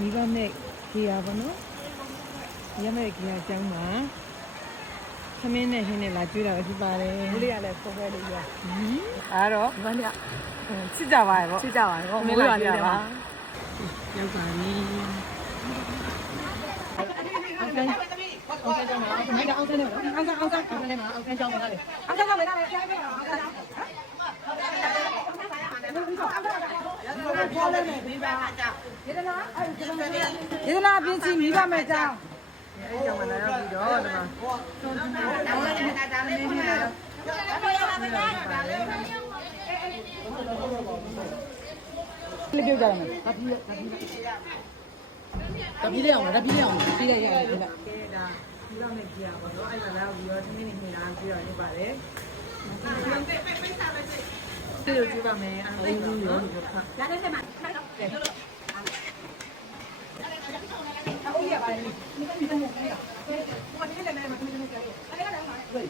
မိဘမဲ့ခေရပါနော်ရမဲ့ခေရအကြောင်းမှာသမင်းနဲ့ဟင်းနဲ့လာကျွေးတာပဲဖြစ်ပါတယ်ဘူးလေးကလည်းခေါ်ခဲ့လို့ရအဲ့တော့ဒီမနေ့ချစ်ကြပါရဲ့ပေါ့ချစ်ကြပါရဲ့ပေါ့မင်းလာကြပါရောက်ပါပြီโอเคကြောင်းမှာဒီကအောင်စမ်းနေပါအောင်စမ်းအောင်စမ်းမှာအောင်စမ်းကြောင်းမှာလေအောင်စမ်းကြောင်းမှာလေကြားပေးပါအောင်စမ်းယေဒနာပြင်းစီမိဘမဲ့ကြောင်းအဲ့ကြောင့်မလာရောက်ပြီးတော့ဒီမှာလေပြောကြရမယ်တပီးလေးအောင်ပြီးလိုက်ရတယ်ဒီကဲဒါဒီလောက်နဲ့ကြည့်ရပါတော့အဲ့ဒါလည်းပြီးတော့သမင်းနေနေတာပြီးတော့နေပါတယ်တေးလို့ကြည့်ပါမယ်အဲ့ဒါလေးရောဒီကခါရတဲ့ဆက်မှာဟုတ်ရပါတယ်ဒီကနေ့တော့ဘာဒီလည်းလည်းမသိနေကြဘူးအဲ့ဒါလည်းဟို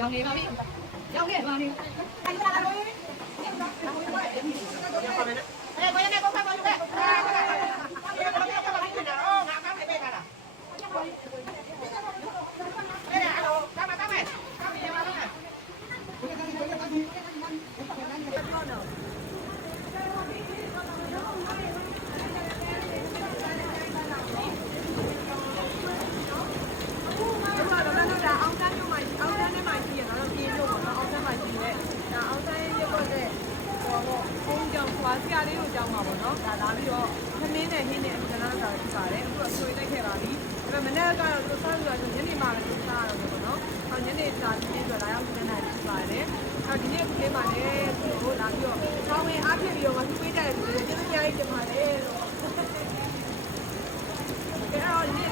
ရောင်နေပါပြီရောင်နေပါပြီအဲ့ဒါလည်းကိုရနေကိုဖတ်ပါလို့ပဲဆရာလေးတို့ကြောင်းမှာပေါ့နော်ဒါလာပြီးတော့သမင်းနဲ့ဟင်းနဲ့အကျဉ်းသားတာဖြစ်ပါတယ်အခုတော့ဆွေးလိုက်ခဲ့ပါပြီဒါပေမဲ့မနေ့ကတော့သူစားပြီးတော့ညနေမှလည်းသူစားရတယ်ပေါ့နော်ဟောညနေစာဒီနေ့ဆိုလာရောက်နေတဲ့နိုင်ဖြစ်ပါတယ်အော်ဒီနေ့ခုလေးမှလည်းသူတို့လာပြီးတော့ဆောင်းဝင်အားဖြစ်ပြီးတော့မသူပေးကြတယ်သူလည်းကျေးဇူးများကြီးတင်ပါတယ်လို့အဲ့တော့ဒီနေ့